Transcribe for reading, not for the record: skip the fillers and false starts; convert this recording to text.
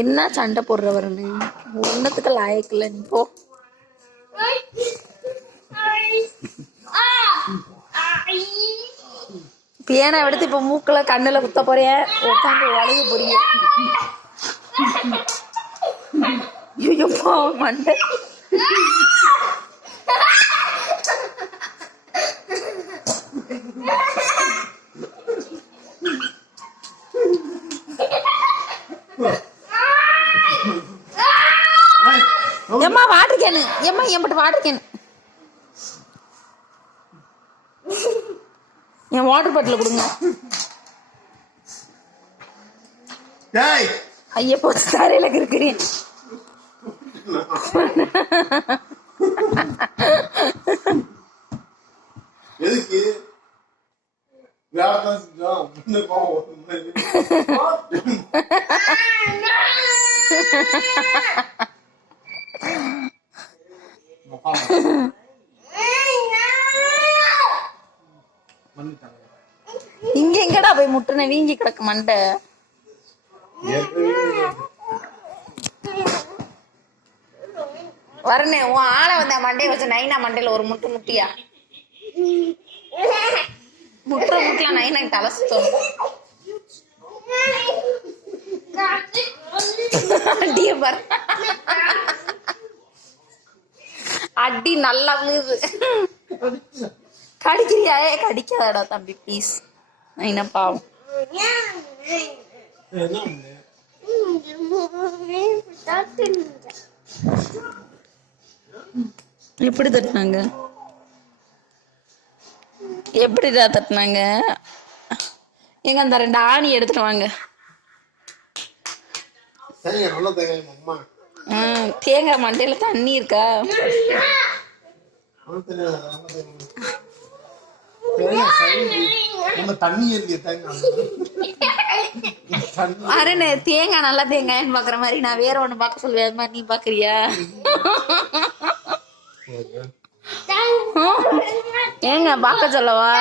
என்ன சண்டை போடுறவர்னு ஒன்னத்துக்கு லாயக்கில்ல நீ போ. பேனை எடுத்து இப்ப மூக்குல கண்ணுல குத்த போறிய, உட்காந்து அழுக போறீங்க. ஐயோ பாவம் மண்டை. எம்மா வாட்டர் கேனு, எம்மா என்கிட்ட water can, N water bottle கொடுங்க. ஐயா போச்சு தரையில இருக்கிறேன். இங்க எங்கடா போய் முட்டுன, வீங்கி கிடக்கு மண்டை. வரனே உன் ஆளை வந்த மண்டையை வச்சு நைனா மண்டையில ஒரு முட்டு முட்டியா முட்டுற முட்டலாம் நைனாக்கு தலை சுத்தம். அடிய பாரு, அடி நல்லா விழுது. கடிக்கிறியா? கடிக்காதடா தம்பி ப்ளீஸ். நைனா பாவம். எப்படி தட்டினாங்க, எப்படிடா தட்டினாங்க? எங்க அந்த 2 ஆணி எடுத்துட்டு வாங்க. தேங்காய் மண்டையில தண்ணி இருக்கா? அரேண்ணே தேங்காய் நல்லா தேங்காய்ன்னு பாக்குற மாதிரி நான் வேற ஒண்ணு பாக்க சொல்லுவேன். அது மாதிரி நீ பாக்குறியா? ஏங்க பாக்க சொல்லவா?